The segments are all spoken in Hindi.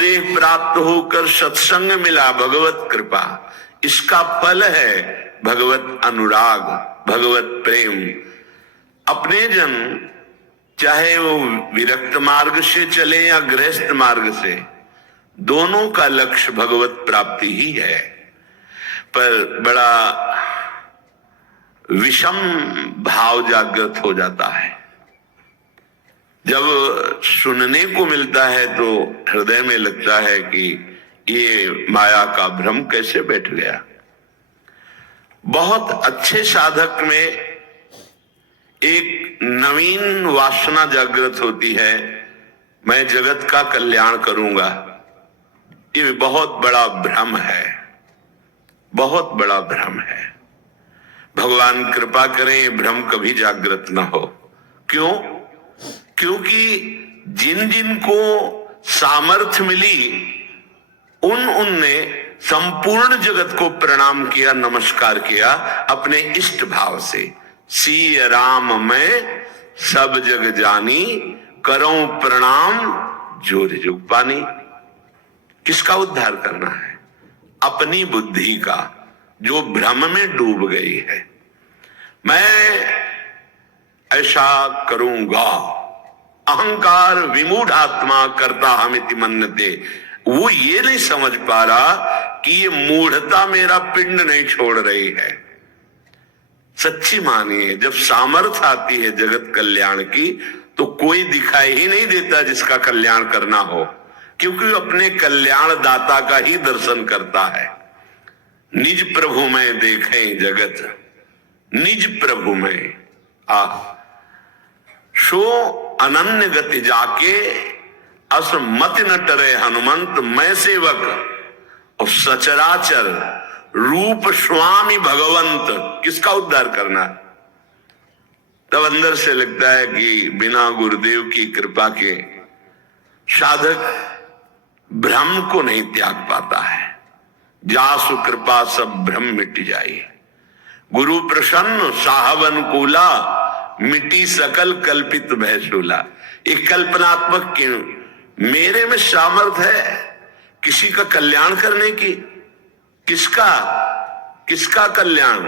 आत्मदेह प्राप्त होकर सत्संग मिला, भगवत कृपा, इसका फल है भगवत अनुराग, भगवत प्रेम। अपने जन चाहे वो विरक्त मार्ग से चले या गृहस्थ मार्ग से, दोनों का लक्ष्य भगवत प्राप्ति ही है। पर बड़ा विषम भाव जागृत हो जाता है। जब सुनने को मिलता है तो हृदय में लगता है कि ये माया का भ्रम कैसे बैठ गया। बहुत अच्छे साधक में एक नवीन वासना जागृत होती है, मैं जगत का कल्याण करूंगा। ये बहुत बड़ा भ्रम है, बहुत बड़ा भ्रम है। भगवान कृपा करें भ्रम कभी जागृत ना हो। क्यों? क्योंकि जिन जिन को सामर्थ्य मिली उनने संपूर्ण जगत को प्रणाम किया, नमस्कार किया अपने इष्ट भाव से। सी राम मैं सब जग जानी, करूं प्रणाम जोर जुग पानी। किसका उद्धार करना है? अपनी बुद्धि का, जो भ्रम में डूब गई है। मैं ऐसा करूंगा, अहंकार विमूढ़ आत्मा करता हमिति मन्यते। वो ये नहीं समझ पा रहा कि ये मूढ़ता मेरा पिंड नहीं छोड़ रही है। सच्ची मानिए, जब सामर्थ्य आती है जगत कल्याण की तो कोई दिखाई ही नहीं देता जिसका कल्याण करना हो, क्योंकि अपने कल्याण दाता का ही दर्शन करता है। निज प्रभु में देखें जगत, निज प्रभु में सो अनन्य गति जाके, अस मत न टरे हनुमंत मैं सेवक, और सचराचर रूप स्वामी भगवंत। किसका उद्धार करना है? तब अंदर से लगता है कि बिना गुरुदेव की कृपा के साधक भ्रम को नहीं त्याग पाता है। जासु कृपा सब भ्रम मिट जाए, गुरु प्रसन्न साहब अनुकूला, मिटी सकल कल्पित भयशूला। एक कल्पनात्मक क्यों? मेरे में सामर्थ्य है किसी का कल्याण करने की। किसका कल्याण?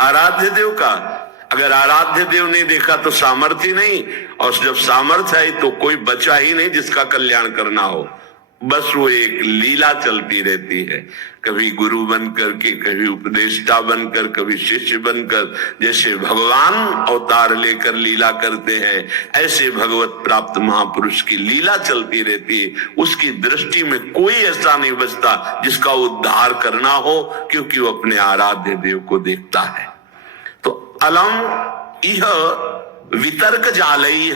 आराध्य देव का। अगर आराध्य देव ने देखा तो सामर्थ्य नहीं, और जब सामर्थ्य आई तो कोई बचा ही नहीं जिसका कल्याण करना हो। बस वो एक लीला चलती रहती है, कभी गुरु बनकर के, कभी उपदेष्टा बनकर, कभी शिष्य बनकर। जैसे भगवान अवतार लेकर लीला करते हैं, ऐसे भगवत प्राप्त महापुरुष की लीला चलती रहती है। उसकी दृष्टि में कोई ऐसा नहीं बचता जिसका उद्धार करना हो, क्योंकि वो अपने आराध्य देव को देखता है। तो अलम यह वितर्क जालई,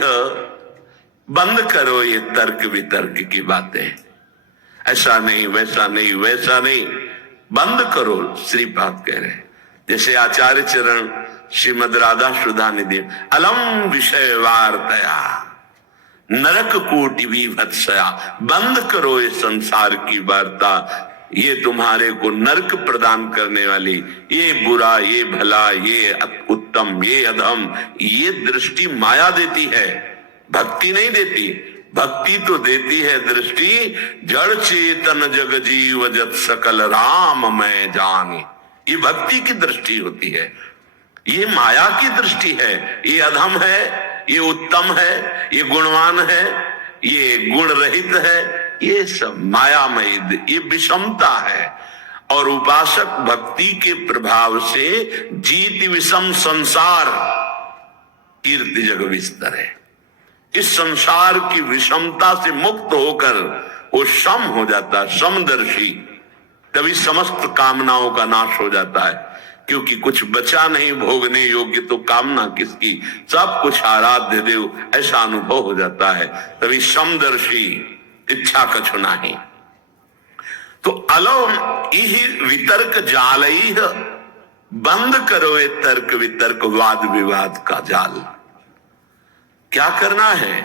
बंद करो ये तर्क वितर्क की बातें। ऐसा नहीं, वैसा नहीं, वैसा नहीं, बंद करो। श्रीपाद कह रहे, जैसे आचार्य चरण श्रीमद राधा सुधा निधि, अलम विषय वार्तया नरक कोटि विभत्सया। बंद करो ये संसार की वार्ता, ये तुम्हारे को नरक प्रदान करने वाली, ये बुरा, ये भला, ये उत्तम, ये अधम, ये दृष्टि माया देती है, भक्ति नहीं देती। भक्ति तो देती है दृष्टि, जड़ चेतन जग जीव जत सकल राम मैं जानी। ये भक्ति की दृष्टि होती है, ये माया की दृष्टि है। ये अधम है, ये उत्तम है, ये गुणवान है, ये गुण रहित है, ये सब मायामय, ये विषमता है। और उपासक भक्ति के प्रभाव से जीत विषम संसार, कीर्ति जग विस्तर है। इस संसार की विषमता से मुक्त होकर वो सम हो जाता है, समदर्शी। तभी समस्त कामनाओं का नाश हो जाता है, क्योंकि कुछ बचा नहीं भोगने योग्य, तो कामना किसकी? सब कुछ आराध्य देव, ऐसा अनुभव हो जाता है। तभी समदर्शी, इच्छा कछु नहीं। तो अलम यही वितर्क जालई, बंद करो ये तर्क वितर्क वाद विवाद का जाल। क्या करना है?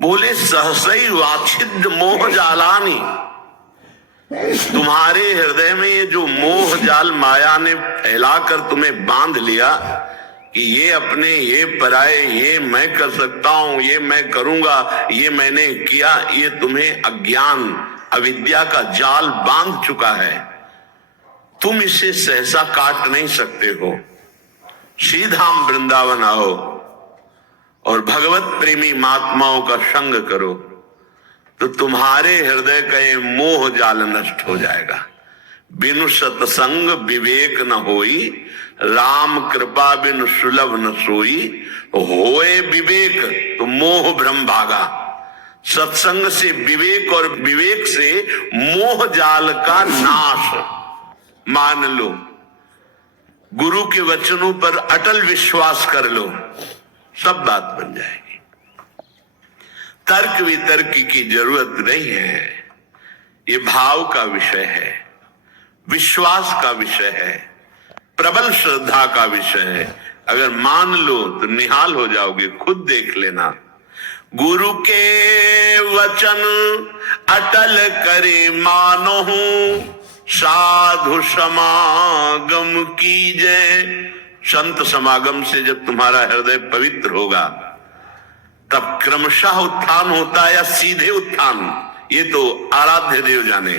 बोले सहसई वाछिद मोह जालानी। तुम्हारे हृदय में ये जो मोह जाल माया ने फैलाकर तुम्हें बांध लिया कि ये अपने, ये पराए, ये मैं कर सकता हूं, ये मैं करूंगा, ये मैंने किया, ये तुम्हें अज्ञान, अविद्या का जाल बांध चुका है, तुम इसे सहसा काट नहीं सकते हो। सीधा वृंदावन आओ और भगवत प्रेमी महात्माओं का संग करो, तो तुम्हारे हृदय का ये मोह जाल नष्ट हो जाएगा। बिनु सत्संग विवेक न होई, राम कृपा बिनु सुलभ न सोई। होए विवेक तो मोह भ्रम भागा। सत्संग से विवेक और विवेक से मोह जाल का नाश। मान लो, गुरु के वचनों पर अटल विश्वास कर लो, सब बात बन जाएगी। तर्क वितर्क की जरूरत नहीं है। ये भाव का विषय है, विश्वास का विषय है, प्रबल श्रद्धा का विषय है। अगर मान लो तो निहाल हो जाओगे, खुद देख लेना। गुरु के वचन अटल करे मानो, साधु समागम कीजय। संत समागम से जब तुम्हारा हृदय पवित्र होगा, तब क्रमशः उत्थान होता है या सीधे उत्थान, ये तो आराध्य देव जाने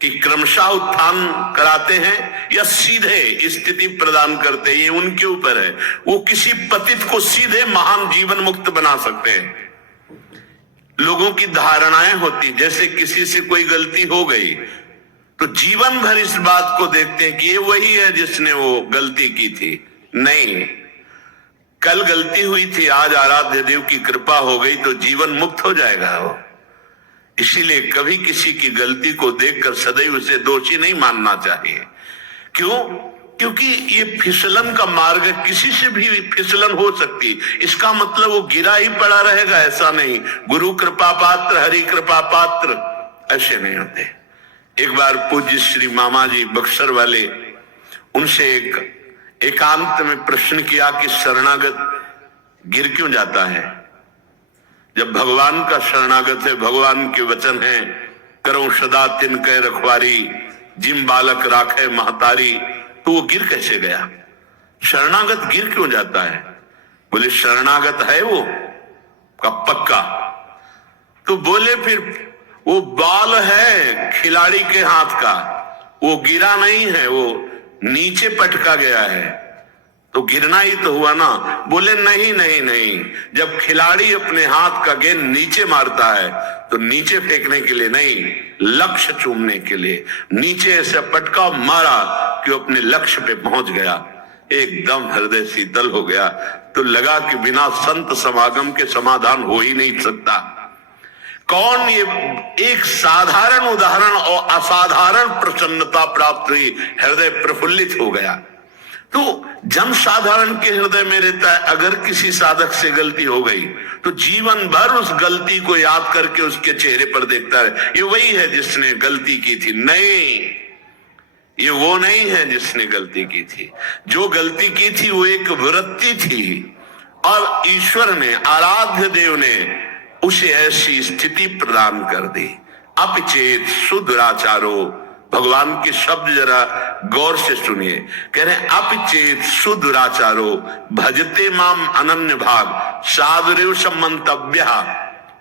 कि क्रमशः उत्थान कराते हैं या सीधे स्थिति प्रदान करते हैं, ये उनके ऊपर है। वो किसी पतित को सीधे महान जीवन मुक्त बना सकते हैं। लोगों की धारणाएं होती, जैसे किसी से कोई गलती हो गई तो जीवन भर इस बात को देखते हैं कि ये वही है जिसने वो गलती की थी। नहीं, कल गलती हुई थी, आज आराध्य देव की कृपा हो गई तो जीवन मुक्त हो जाएगा वो। इसीलिए कभी किसी की गलती को देखकर सदैव उसे दोषी नहीं मानना चाहिए। क्यों? क्योंकि ये फिसलन का मार्ग है, किसी से भी फिसलन हो सकती। इसका मतलब वो गिरा ही पड़ा रहेगा, ऐसा नहीं। गुरु कृपा पात्र, हरि कृपा पात्र ऐसे नहीं होते। एक बार पूज्य श्री मामा जी बक्सर वाले, उनसे एकांत में प्रश्न किया कि शरणागत गिर क्यों जाता है? जब भगवान का शरणागत है, भगवान के वचन है, करो सदा तिन कह रखवारी, जिम बालक राखे महतारी, तो वो गिर कैसे गया? शरणागत गिर क्यों जाता है? बोले शरणागत है वो का पक्का। तो बोले फिर वो बाल है खिलाड़ी के हाथ का, वो गिरा नहीं है, वो नीचे पटका गया है, तो गिरना ही तो हुआ ना। बोले नहीं नहीं नहीं, जब खिलाड़ी अपने हाथ का गेंद नीचे मारता है तो नीचे फेंकने के लिए नहीं, लक्ष्य चूमने के लिए नीचे ऐसे पटका मारा कि वो अपने लक्ष्य पे पहुंच गया। एकदम हृदय शीतल हो गया। तो लगा कि बिना संत समागम के समाधान हो ही नहीं सकता। कौन? ये एक साधारण उदाहरण और असाधारण प्रसन्नता प्राप्त हुई, हृदय प्रफुल्लित हो गया। तो जन साधारण के हृदय में रहता है, अगर किसी साधक से गलती हो गई तो जीवन भर उस गलती को याद करके उसके चेहरे पर देखता है, ये वही है जिसने गलती की थी। नहीं, ये वो नहीं है जिसने गलती की थी। जो गलती की थी वो एक वृत्ति थी, और ईश्वर ने, आराध्य देव ने उसे ऐसी स्थिति प्रदान कर दी। अपचेत सुदुराचारो, भगवान के शब्द जरा गौर से सुनिए। कह रहे अपचेत सुदुराचारो भजते माम अनन्य भाग, साधुरेव सम्मंतव्य।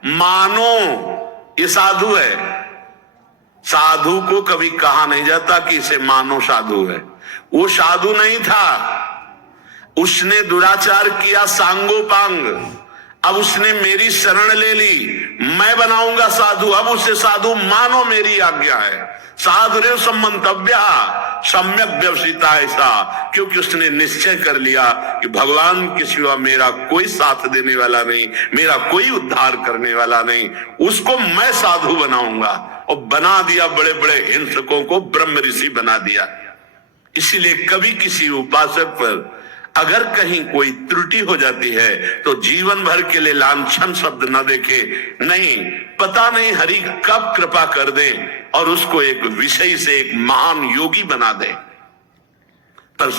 मानो ये साधु है। साधु को कभी कहा नहीं जाता कि इसे मानो साधु है। वो साधु नहीं था, उसने दुराचार किया सांगोपांग। अब उसने मेरी शरण ले ली, मैं बनाऊंगा साधु। अब उसे साधु मानो, मेरी आज्ञा है। साधुरेव सम्मंतव्य, सम्यक व्यवसिता ऐसा, क्योंकि उसने निश्चय कर लिया कि भगवान के सिवा मेरा कोई साथ देने वाला नहीं, मेरा कोई उद्धार करने वाला नहीं, उसको मैं साधु बनाऊंगा। और बना दिया, बड़े बड़े हिंसकों को ब्रह्म ऋषि बना दिया। इसीलिए कभी किसी उपासक पर अगर कहीं कोई त्रुटि हो जाती है तो जीवन भर के लिए लांछन शब्द न देखे। नहीं, पता नहीं हरि कब कृपा कर दे और उसको एक विषय से एक महान योगी बना दे। पर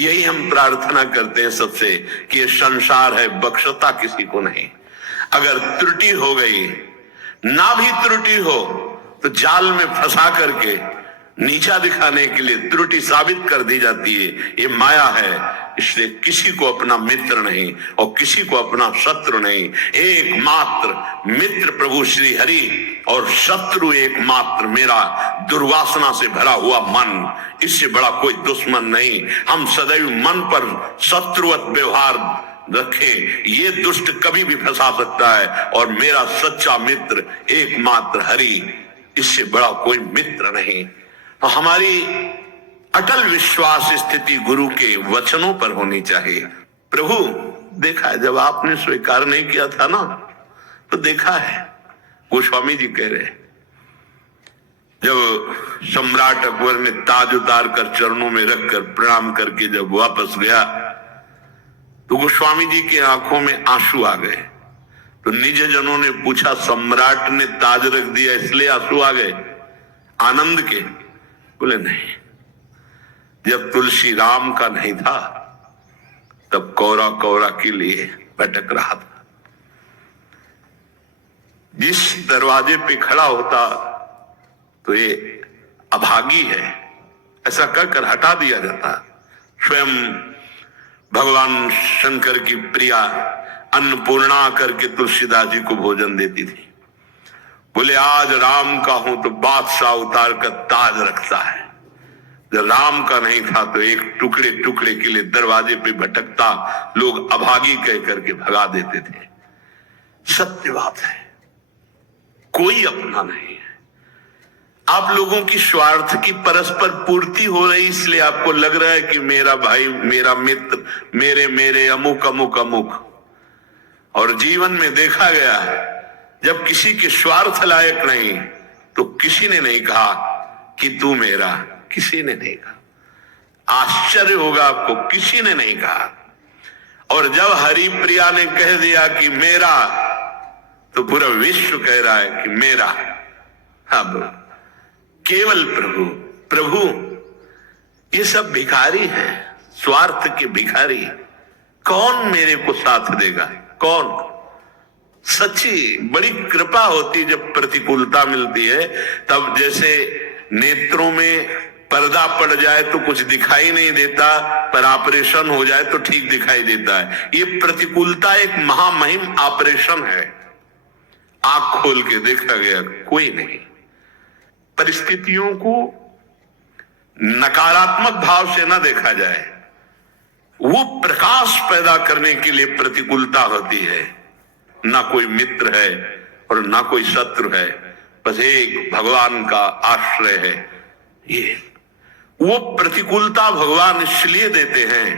यही हम प्रार्थना करते हैं सबसे कि ये संसार है, बख्शता किसी को नहीं। अगर त्रुटि हो गई, ना भी त्रुटि हो तो जाल में फंसा करके नीचा दिखाने के लिए, त्रुटि साबित कर दी जाती है। ये माया है। इसलिए किसी को अपना मित्र नहीं और किसी को अपना शत्रु नहीं। एकमात्र मित्र प्रभु श्री हरि और शत्रु एकमात्र मेरा दुर्वासना से भरा हुआ मन। इससे बड़ा कोई दुश्मन नहीं। हम सदैव मन पर शत्रुवत व्यवहार रखें, ये दुष्ट कभी भी फंसा सकता है। और मेरा सच्चा मित्र एकमात्र हरि, इससे बड़ा कोई मित्र नहीं। तो हमारी अटल विश्वास स्थिति गुरु के वचनों पर होनी चाहिए। प्रभु देखा है, जब आपने स्वीकार नहीं किया था ना, तो देखा है, गोस्वामी जी कह रहे, जब सम्राट अकबर ने ताज उतार कर चरणों में रखकर प्रणाम करके जब वापस गया, तो गोस्वामी जी की आंखों में आंसू आ गए। तो निज जनों ने पूछा, सम्राट ने ताज रख दिया इसलिए आंसू आ गए आनंद के? बोले नहीं, जब तुलसी राम का नहीं था तब कौरा कौरा के लिए भटक रहा था। जिस दरवाजे पे खड़ा होता तो ये अभागी है ऐसा कहकर हटा दिया जाता। स्वयं भगवान शंकर की प्रिया अन्नपूर्णा करके तुलसीदास जी को भोजन देती थी। बोले आज राम का हूं तो बादशाह उतार कर ताज रखता है। जब राम का नहीं था तो एक टुकड़े टुकड़े के लिए दरवाजे पे भटकता, लोग अभागी कह करके भगा देते थे। सत्य बात है, कोई अपना नहीं है। आप लोगों की स्वार्थ की परस्पर पूर्ति हो रही, इसलिए आपको लग रहा है कि मेरा भाई, मेरा मित्र, मेरे मेरे अमुक अमुक अमुक। और जीवन में देखा गया, जब किसी के स्वार्थ लायक नहीं तो किसी ने नहीं कहा कि तू मेरा, किसी ने नहीं कहा। आश्चर्य होगा आपको, किसी ने नहीं कहा। और जब हरिप्रिया ने कह दिया कि मेरा, तो पूरा विश्व कह रहा है कि मेरा। अब केवल प्रभु प्रभु, ये सब भिखारी हैं, स्वार्थ के भिखारी। कौन मेरे को साथ देगा? कौन? सच्ची बड़ी कृपा होती जब प्रतिकूलता मिलती है। तब जैसे नेत्रों में पर्दा पड़ जाए तो कुछ दिखाई नहीं देता, पर ऑपरेशन हो जाए तो ठीक दिखाई देता है। ये प्रतिकूलता एक महामहिम ऑपरेशन है। आंख खोल के देखा गया, कोई नहीं। परिस्थितियों को नकारात्मक भाव से ना देखा जाए, वो प्रकाश पैदा करने के लिए प्रतिकूलता होती है। ना कोई मित्र है और ना कोई शत्रु है, बस एक भगवान का आश्रय है। ये वो प्रतिकूलता भगवान इसलिए देते हैं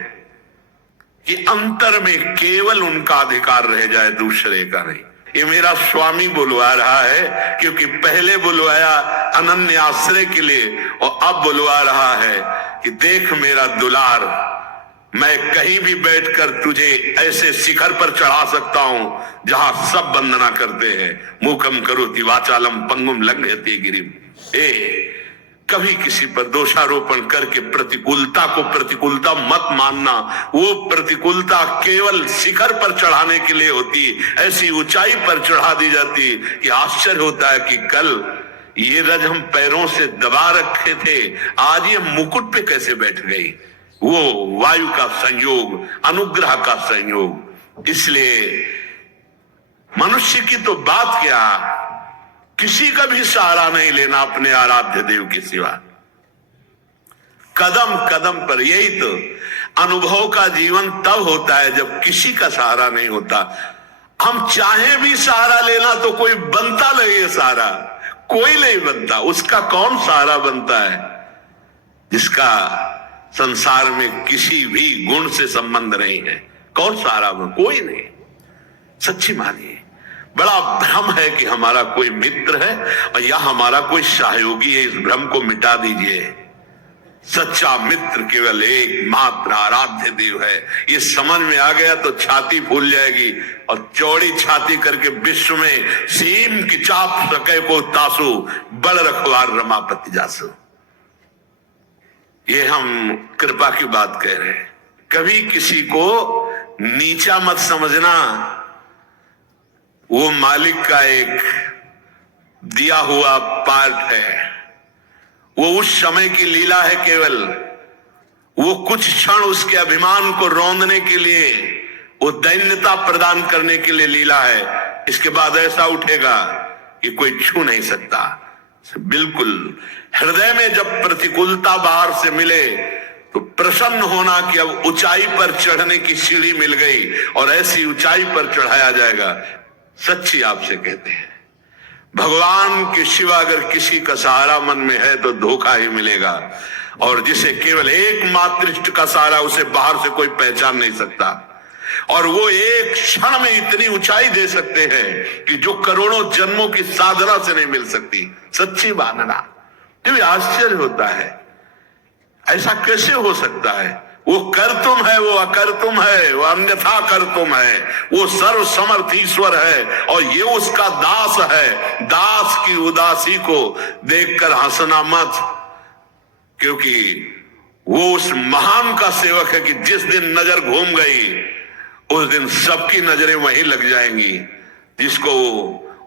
कि अंतर में केवल उनका अधिकार रह जाए, दूसरे का नहीं। ये मेरा स्वामी बुलवा रहा है, क्योंकि पहले बुलवाया अनन्य आश्रय के लिए और अब बुलवा रहा है कि देख मेरा दुलार, मैं कहीं भी बैठकर तुझे ऐसे शिखर पर चढ़ा सकता हूं जहां सब वंदना करते हैं। मूकम करोति वाचालम पंगुम लंघयते गिरिम। कभी किसी पर दोषारोपण करके प्रतिकूलता को प्रतिकूलता मत मानना। वो प्रतिकूलता केवल शिखर पर चढ़ाने के लिए होती, ऐसी ऊंचाई पर चढ़ा दी जाती कि आश्चर्य होता है कि कल ये रज हम पैरों से दबा रखे थे, आज ये मुकुट पे कैसे बैठ गई। वो वायु का संयोग, अनुग्रह का संयोग। इसलिए मनुष्य की तो बात क्या, किसी का भी सहारा नहीं लेना अपने आराध्य देव के सिवा। कदम कदम पर, यही तो अनुभव का जीवन तब होता है जब किसी का सहारा नहीं होता। हम चाहे भी सहारा लेना तो कोई बनता नहीं है सहारा, कोई नहीं बनता। उसका कौन सहारा बनता है? जिसका संसार में किसी भी गुण से संबंध नहीं है। कौन सहारा बन? कोई नहीं। सच्ची मानिए, बड़ा भ्रम है कि हमारा कोई मित्र है और या हमारा कोई सहयोगी है। इस भ्रम को मिटा दीजिए। सच्चा मित्र केवल एक मात्र आराध्य देव है। ये समझ में आ गया तो छाती फूल जाएगी और चौड़ी छाती करके विश्व में सीम की चाप सके को तासु, बड़ रखवार रमापति जासु। ये हम कृपा की बात कह रहे हैं। कभी किसी को नीचा मत समझना। वो मालिक का एक दिया हुआ पार्ट है। वो उस समय की लीला है केवल, वो कुछ क्षण उसके अभिमान को रौंदने के लिए, वो दैन्यता प्रदान करने के लिए लीला है। इसके बाद ऐसा उठेगा कि कोई छू नहीं सकता। बिल्कुल हृदय में जब प्रतिकूलता बाहर से मिले तो प्रसन्न होना कि अब ऊंचाई पर चढ़ने की सीढ़ी मिल गई और ऐसी ऊंचाई पर चढ़ाया जाएगा। सच्ची आपसे कहते हैं, भगवान के सिवा अगर किसी का सहारा मन में है तो धोखा ही मिलेगा, और जिसे केवल एकमात्र इष्ट का सहारा, उसे बाहर से कोई पहचान नहीं सकता, और वो एक क्षण में इतनी ऊंचाई दे सकते हैं कि जो करोड़ों जन्मों की साधना से नहीं मिल सकती। सच्ची बानना, तो आश्चर्य होता है, ऐसा कैसे हो सकता है? वो कर तुम है, वो अकर तुम है, वो अन्यथा कर तुम है, वो सर्व समर्थ ईश्वर है और ये उसका दास है। दास की उदासी को देखकर हंसना मत, क्योंकि वो उस महान का सेवक है कि जिस दिन नजर घूम गई उस दिन सबकी नजरें वहीं लग जाएंगी जिसको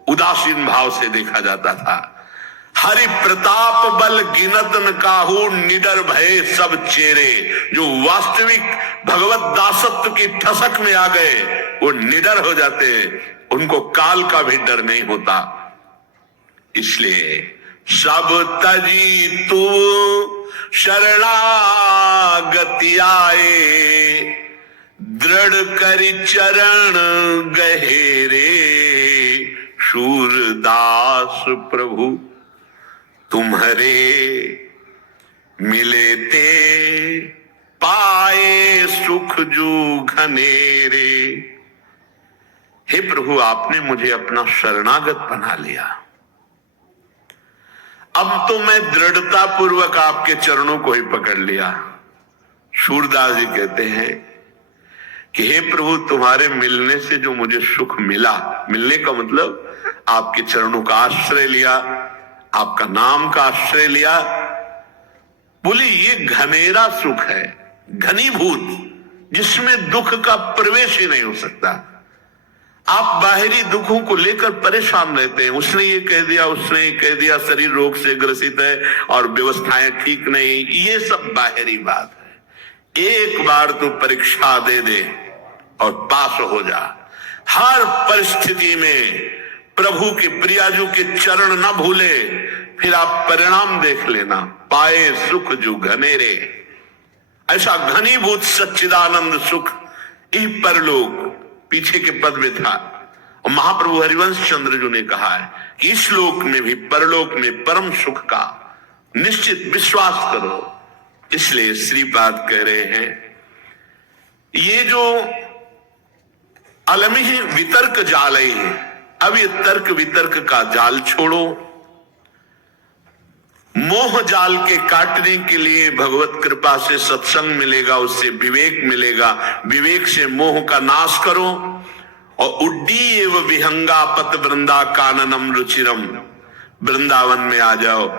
उदासीन भाव से देखा जाता था। हरि प्रताप बल गिनत न काहू, निडर भय सब चेरे। जो वास्तविक भगवत दासत्व की ठसक में आ गए वो निडर हो जाते हैं, उनको काल का भी डर नहीं होता। इसलिए सब तजी तू शरणागति आए, दृढ़ करि चरण गहेरे। शूरदास प्रभु तुम्हारे मिले ते, पाए सुख जो घनेरे। हे प्रभु, आपने मुझे अपना शरणागत बना लिया, अब तो मैं दृढ़ता पूर्वक आपके चरणों को ही पकड़ लिया। सूरदास जी कहते हैं कि हे प्रभु, तुम्हारे मिलने से जो मुझे सुख मिला, मिलने का मतलब आपके चरणों का आश्रय लिया, आपका नाम का आश्रय लिया। बोले ये घनेरा सुख है, घनीभूत, जिसमें दुख का प्रवेश ही नहीं हो सकता। आप बाहरी दुखों को लेकर परेशान रहते हैं, उसने ये कह दिया, उसने ये कह दिया, शरीर रोग से ग्रसित है और व्यवस्थाएं ठीक नहीं, ये सब बाहरी बात है। एक बार तो परीक्षा दे दे और पास हो जा। हर परिस्थिति में प्रभु के प्रियाजू के चरण न भूले, फिर आप परिणाम देख लेना। पाए सुख जो घनेरे, ऐसा घनीभूत सच्चिदानंद सुख ई परलोक पीछे के पद में था। और महाप्रभु हरिवंश चंद्र जी ने कहा है कि इस लोक में भी परलोक में परम सुख का निश्चित विश्वास करो। इसलिए श्रीपाद कह रहे हैं, ये जो अलमिह वितर्क जाल है, अब ये तर्क वितर्क का जाल छोड़ो। मोह जाल के काटने के लिए भगवत कृपा से सत्संग मिलेगा, उससे विवेक मिलेगा, विवेक से मोह का नाश करो। और उड्डी एव विहंगा पत वृंदा काननम रुचिरम, वृंदावन में आ जाओ,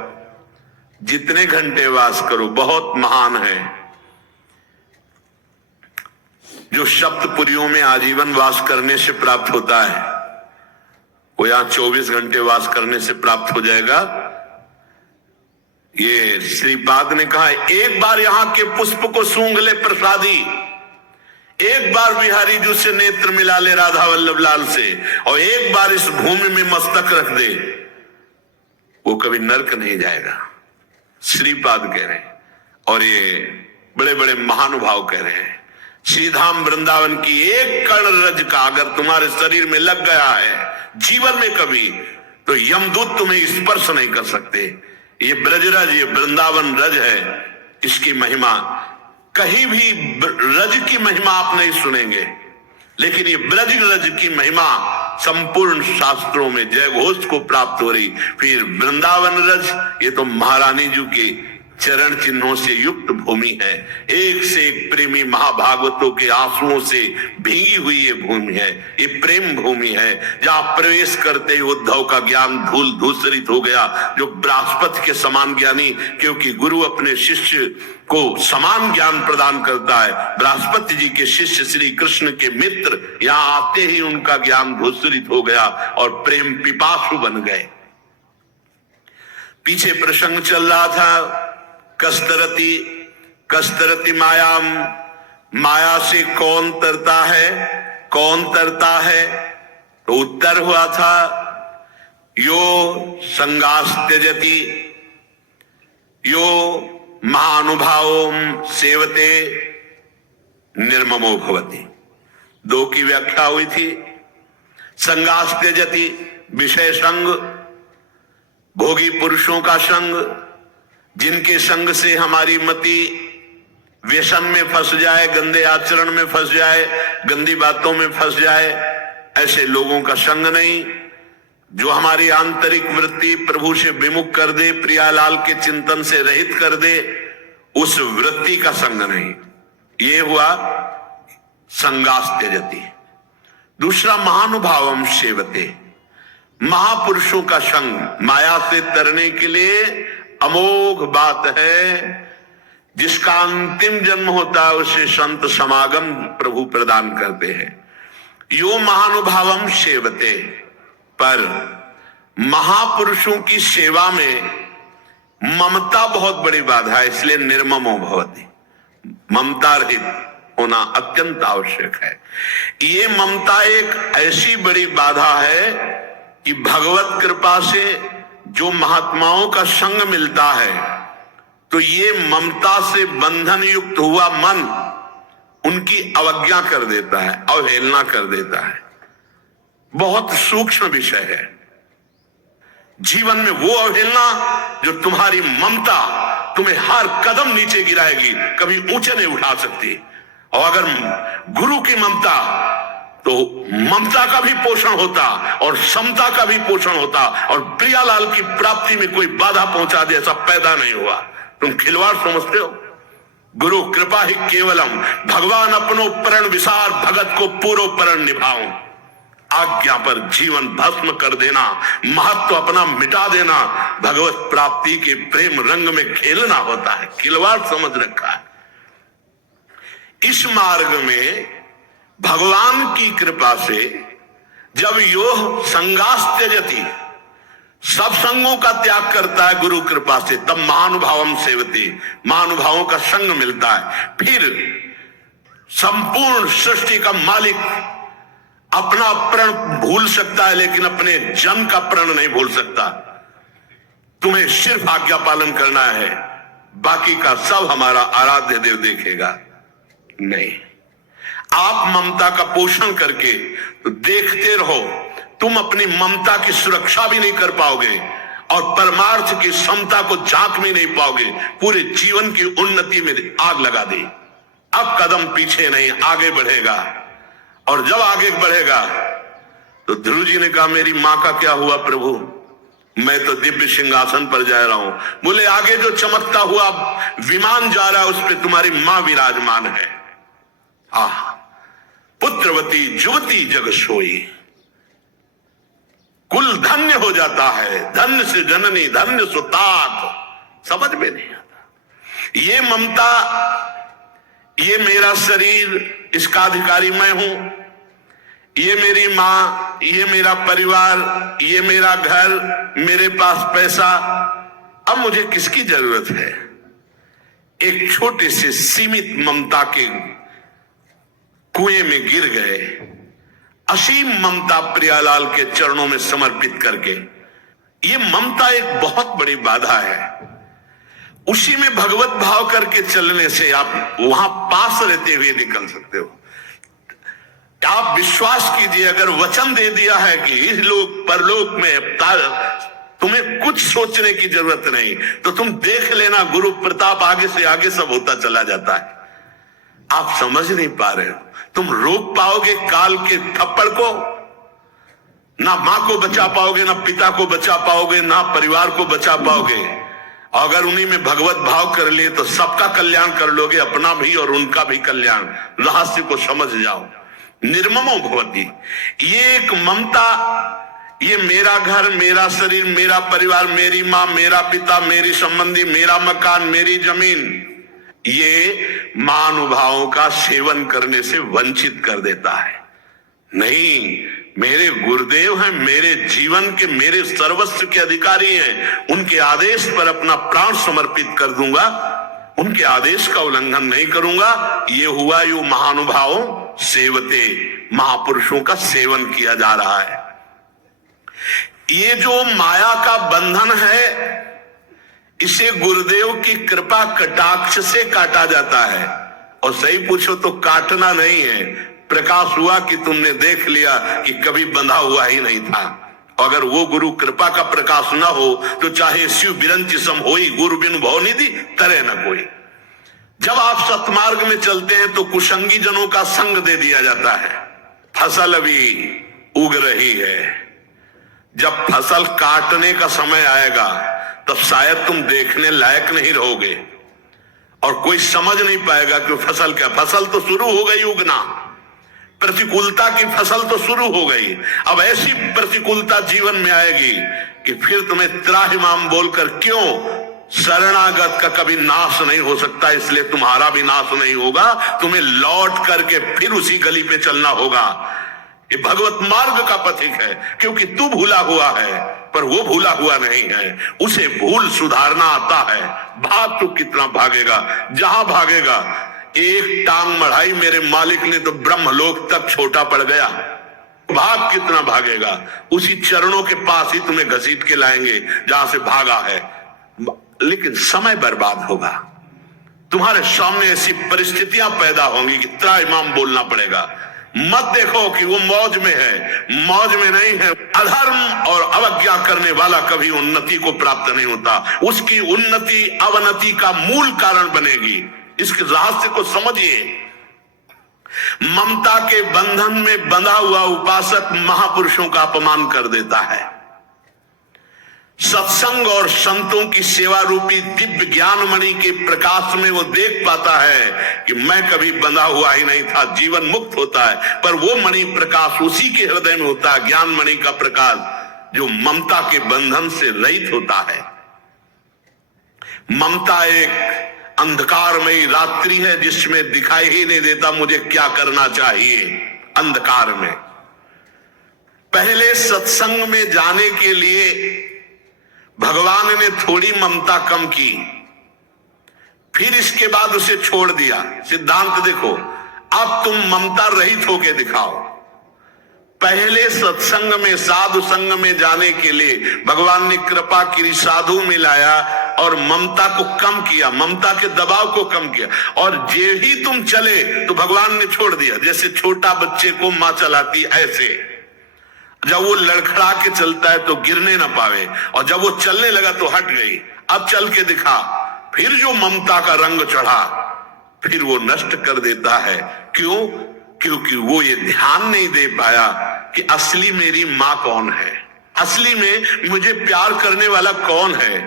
जितने घंटे वास करो बहुत महान है। जो सप्तपुरियों में आजीवन वास करने से प्राप्त होता है, वो यहां 24 घंटे वास करने से प्राप्त हो जाएगा। ये श्रीपाद ने कहा, एक बार यहां के पुष्प को सूंघ ले प्रसादी, एक बार बिहारी जी से नेत्र मिला ले राधा वल्लभ लाल से, और एक बार इस भूमि में मस्तक रख दे, वो कभी नरक नहीं जाएगा। श्रीपाद कह रहे हैं, और ये बड़े बड़े महानुभाव कह रहे हैं, श्रीधाम वृंदावन की एक कण रज का अगर तुम्हारे शरीर में लग गया है जीवन में कभी, तो यमदूत तुम्हें स्पर्श नहीं कर सकते। ये ब्रजरज, ये वृंदावन रज है, इसकी महिमा कहीं भी रज की महिमा आप नहीं सुनेंगे, लेकिन ये ब्रज रज की महिमा संपूर्ण शास्त्रों में जय घोष को प्राप्त हो रही। फिर वृंदावन रज, ये तो महारानी जी के चरण चिन्हों से युक्त भूमि है, एक से एक प्रेमी महाभागवतों के आंसुओं से भीगी हुई ये भूमि है, ये प्रेम भूमि है, जहां प्रवेश करते ही उद्धव का ज्ञान धूल धूसरित हो गया, जो बृहस्पति के समान ज्ञानी, क्योंकि गुरु अपने शिष्य को समान ज्ञान प्रदान करता है। बृहस्पति जी के शिष्य श्री कृष्ण के मित्र यहां आते ही उनका ज्ञान धूसरित हो गया और प्रेम पिपासु बन गए। पीछे प्रसंग चल रहा था, कस्तरती कस्तरती मायाम, माया से कौन तरता है, कौन तरता है? तो उत्तर हुआ था यो संगास त्यजति यो महानुभावों सेवते निर्ममो भवति। दो की व्याख्या हुई थी। संगास त्यजति विषय संग, भोगी पुरुषों का संग, जिनके संग से हमारी मति व्यसन में फंस जाए, गंदे आचरण में फंस जाए, गंदी बातों में फंस जाए, ऐसे लोगों का संग नहीं। जो हमारी आंतरिक वृत्ति प्रभु से विमुख कर दे, प्रियालाल के चिंतन से रहित कर दे, उस वृत्ति का संग नहीं। ये हुआ संगास त्यजति। दूसरा महानुभावम सेवते, महापुरुषों का संग माया से तरने के लिए अमोघ बात है। जिसका अंतिम जन्म होता है उसे संत समागम प्रभु प्रदान करते हैं। यो महानुभावम सेवते, पर महापुरुषों की सेवा में ममता बहुत बड़ी बाधा है, इसलिए निर्ममो भवति। ममता रहित होना अत्यंत आवश्यक है। ये ममता एक ऐसी बड़ी बाधा है कि भगवत कृपा से जो महात्माओं का संग मिलता है तो ये ममता से बंधन युक्त हुआ मन उनकी अवज्ञा कर देता है, अवहेलना कर देता है। बहुत सूक्ष्म विषय है। जीवन में वो अवहेलना जो तुम्हारी ममता तुम्हें हर कदम नीचे गिराएगी, कभी ऊंचे नहीं उठा सकती। और अगर गुरु की ममता, तो ममता का भी पोषण होता और समता का भी पोषण होता, और प्रियालाल की प्राप्ति में कोई बाधा पहुंचा दे ऐसा पैदा नहीं हुआ। तुम खिलवाड़ समझते हो? गुरु कृपा ही केवलम, भगवान अपनो प्रण विसार, भगत को पूरो प्रण निभाऊं। आज्ञा पर जीवन भस्म कर देना, महत्व अपना मिटा देना, भगवत प्राप्ति के प्रेम रंग में खेलना होता है। खिलवाड़ समझ रखा है। इस मार्ग में भगवान की कृपा से जब यो संगास त्यजति, सब संगों का त्याग करता है गुरु कृपा से, तब महानुभावम सेवते, महानुभावों का संग मिलता है। फिर संपूर्ण सृष्टि का मालिक अपना प्रण भूल सकता है लेकिन अपने जन का प्रण नहीं भूल सकता। तुम्हें सिर्फ आज्ञा पालन करना है, बाकी का सब हमारा आराध्य देव देखेगा। नहीं, आप ममता का पोषण करके तो देखते रहो, तुम अपनी ममता की सुरक्षा भी नहीं कर पाओगे और परमार्थ की समता को झांक भी नहीं पाओगे। पूरे जीवन की उन्नति में आग लगा दी। अब कदम पीछे नहीं, आगे बढ़ेगा। और जब आगे बढ़ेगा तो ध्रुव जी ने कहा, मेरी मां का क्या हुआ प्रभु? मैं तो दिव्य सिंहासन पर जा रहा हूं। बोले, आगे जो चमकता हुआ विमान जा रहा है उस पर तुम्हारी मां विराजमान है। आह, पुत्रवती जुवती जग सोई, कुल धन्य हो जाता है। धन्य से जननी, धन्य सुतात, समझ में नहीं आता। ये ममता, ये मेरा शरीर, इसका अधिकारी मैं हूं, ये मेरी मां, ये मेरा परिवार, ये मेरा घर, मेरे पास पैसा, अब मुझे किसकी जरूरत है? एक छोटे से सीमित ममता के कुएं में गिर गए। असीम ममता प्रियालाल के चरणों में समर्पित करके, ये ममता एक बहुत बड़ी बाधा है। उसी में भगवत भाव करके चलने से आप वहां पास रहते हुए निकल सकते हो। आप विश्वास कीजिए, अगर वचन दे दिया है कि इस लोक परलोक में तुम्हें कुछ सोचने की जरूरत नहीं, तो तुम देख लेना, गुरु प्रताप आगे से आगे सब होता चला जाता है। आप समझ नहीं पा रहे हो। तुम रोक पाओगे काल के थप्पड़ को? ना मां को बचा पाओगे, ना पिता को बचा पाओगे, ना परिवार को बचा पाओगे। अगर उन्हीं में भगवत भाव कर लिए तो सबका कल्याण कर लोगे, अपना भी और उनका भी कल्याण। रहस्य को समझ जाओ। निर्ममो भवति, ये एक ममता, ये मेरा घर, मेरा शरीर, मेरा परिवार, मेरी मां, मेरा पिता, मेरी संबंधी, मेरा मकान, मेरी जमीन, ये महानुभावों का सेवन करने से वंचित कर देता है। नहीं, मेरे गुरुदेव हैं, मेरे जीवन के, मेरे सर्वस्व के अधिकारी हैं, उनके आदेश पर अपना प्राण समर्पित कर दूंगा, उनके आदेश का उल्लंघन नहीं करूंगा। ये हुआ यो महानुभावों सेवते, महापुरुषों का सेवन किया जा रहा है। ये जो माया का बंधन है, इसे गुरुदेव की कृपा कटाक्ष से काटा जाता है। और सही पूछो तो काटना नहीं है, प्रकाश हुआ कि तुमने देख लिया कि कभी बंधा हुआ ही नहीं था। अगर वो गुरु कृपा का प्रकाश न हो तो चाहे शिव बिरंच सम होई, गुरु बिनु भव निधि तरे न कोई। जब आप सतमार्ग में चलते हैं तो कुसंगी जनों का संग दे दिया जाता है। फसल अभी उग रही है, जब फसल काटने का समय आएगा तब शायद तुम देखने लायक नहीं रहोगे और कोई समझ नहीं पाएगा कि फसल क्या। फसल तो शुरू हो गई उगना, प्रतिकूलता की फसल तो शुरू हो गई। अब ऐसी प्रतिकूलता जीवन में आएगी कि फिर तुम्हें त्राहिमाम बोलकर, क्यों, शरणागत का कभी नाश नहीं हो सकता, इसलिए तुम्हारा भी नाश नहीं होगा, तुम्हें लौट करके फिर उसी गली पे चलना होगा। ये भगवत मार्ग का पथिक है, क्योंकि तू भूला हुआ है पर वो भूला हुआ नहीं है, उसे भूल सुधारना आता है। भाग तो कितना भागेगा, जहां भागेगा एक टांग बढ़ाई मेरे मालिक ने तो ब्रह्मलोक तक छोटा पड़ गया। भाग कितना भागेगा, उसी चरणों के पास ही तुम्हें घसीट के लाएंगे जहां से भागा है। लेकिन समय बर्बाद होगा, तुम्हारे सामने ऐसी परिस्थितियां पैदा होंगी कि त्राहिमाम बोलना पड़ेगा। मत देखो कि वो मौज में है, मौज में नहीं है। अधर्म और अवज्ञा करने वाला कभी उन्नति को प्राप्त नहीं होता, उसकी उन्नति अवनति का मूल कारण बनेगी। इसके रहस्य को समझिए। ममता के बंधन में बंधा हुआ उपासक महापुरुषों का अपमान कर देता है। सत्संग और संतों की सेवा रूपी दिव्य ज्ञान मणि के प्रकाश में वो देख पाता है कि मैं कभी बंधा हुआ ही नहीं था, जीवन मुक्त होता है। पर वो मणि प्रकाश उसी के हृदय में होता है, ज्ञान मणि का प्रकाश, जो ममता के बंधन से रहित होता है। ममता एक अंधकारमयी रात्रि है जिसमें दिखाई ही नहीं देता मुझे क्या करना चाहिए। अंधकार में पहले सत्संग में जाने के लिए भगवान ने थोड़ी ममता कम की, फिर इसके बाद उसे छोड़ दिया। सिद्धांत देखो, अब तुम ममता रहित होके दिखाओ। पहले सत्संग में, साधु संग में जाने के लिए भगवान ने कृपा की, साधु मिलाया और ममता को कम किया, ममता के दबाव को कम किया। और जे ही तुम चले तो भगवान ने छोड़ दिया। जैसे छोटा बच्चे को मां चलाती, ऐसे जब वो लड़खड़ा के चलता है तो गिरने ना पावे, और जब वो चलने लगा तो हट गई। अब चल के दिखा, फिर जो ममता का रंग चढ़ा फिर वो नष्ट कर देता है। क्यों? क्योंकि वो ये ध्यान नहीं दे पाया कि असली मेरी मां कौन है, असली में मुझे प्यार करने वाला कौन है।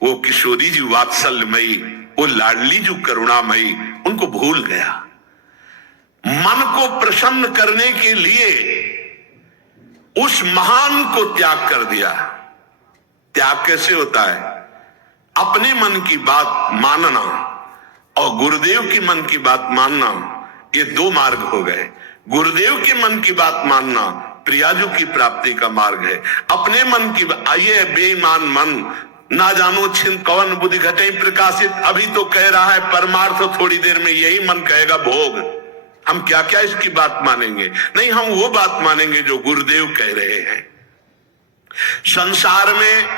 वो किशोरी जी वात्सल्यमयी, वो लाडली जो करुणामयी, उनको भूल गया। मन को प्रसन्न करने के लिए उस महान को त्याग कर दिया। त्याग कैसे होता है? अपने मन की बात मानना और गुरुदेव की मन की बात मानना, ये दो मार्ग हो गए। गुरुदेव के मन की बात मानना प्रियाजू की प्राप्ति का मार्ग है। अपने मन की, आइए बेईमान मन, ना जानो छिन कवन बुद्धि घटे प्रकाशित, अभी तो कह रहा है परमार्थ, थोड़ी देर में यही मन कहेगा भोग। हम क्या क्या इसकी बात मानेंगे? नहीं, हम वो बात मानेंगे जो गुरुदेव कह रहे हैं। संसार में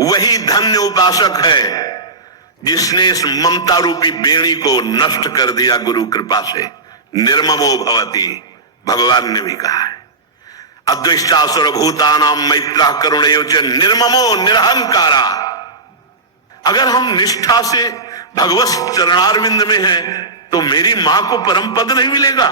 वही धन्य उपासक है जिसने इस ममता रूपी बेड़ी को नष्ट कर दिया गुरु कृपा से। निर्ममो भवति, भगवान ने भी कहा है। अद्वेष्टा सर्वभूतानां मैत्रः करुणैव च निर्ममो निरहंकारा। अगर हम निष्ठा से भगवत चरणारविंद में हैं तो मेरी मां को परम पद नहीं मिलेगा?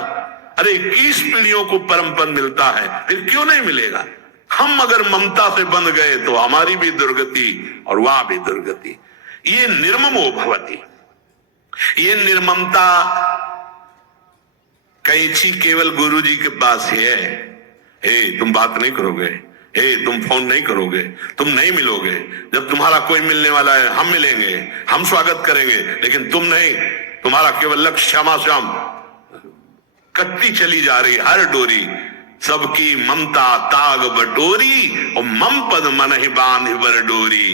अरे 21 पीढ़ियों को परम पद मिलता है, फिर क्यों नहीं मिलेगा? हम अगर ममता से बंध गए तो हमारी भी दुर्गति और वहां भी दुर्गति। ये निर्ममो भवति, ये निर्ममता कैंची केवल गुरु जी के पास ही है। हे तुम बात नहीं करोगे, हे तुम फोन नहीं करोगे, तुम नहीं मिलोगे। जब तुम्हारा कोई मिलने वाला है हम मिलेंगे, हम स्वागत करेंगे, लेकिन तुम नहीं। तुम्हारा केवल लक्ष्य श्यामा श्याम, कटती चली जा रही हर डोरी, सबकी ममता ताग बटोरी और मम पद मन ही बांध बर डोरी।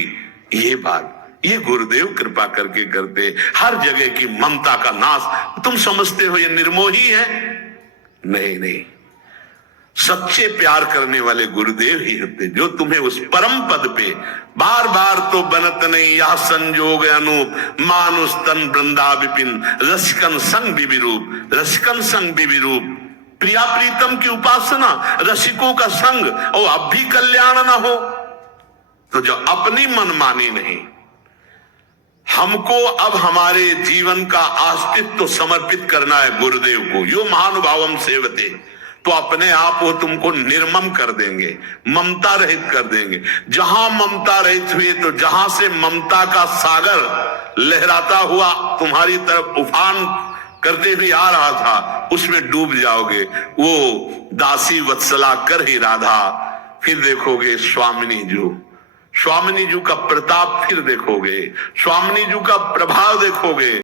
ये बात ये गुरुदेव कृपा करके करते, हर जगह की ममता का नाश। तुम समझते हो ये निर्मोही है? नहीं नहीं, सच्चे प्यार करने वाले गुरुदेव ही होते जो तुम्हें उस परम पद पे बार बार तो बनत नहीं यह संजोग अनूप मानुष तन वृंदा विपिन रसिकन संग विरूप। रसिकन संग विरूप, प्रिया प्रीतम की उपासना, रसिकों का संग, और अब भी कल्याण ना हो तो जो अपनी मनमानी नहीं। हमको अब हमारे जीवन का अस्तित्व तो समर्पित करना है गुरुदेव को। यो महानुभावम सेवते, तो अपने आप वो तुमको निर्मम कर देंगे, ममता रहित कर देंगे। जहां ममता रहित हुए तो जहां से ममता का सागर लहराता हुआ तुम्हारी तरफ उफान करते हुए आ रहा था, उसमें डूब जाओगे। वो दासी वत्सला कर ही राधा, फिर देखोगे स्वामिनी जू का प्रताप, फिर देखोगे स्वामिनी जू का प्रभाव देखोगे।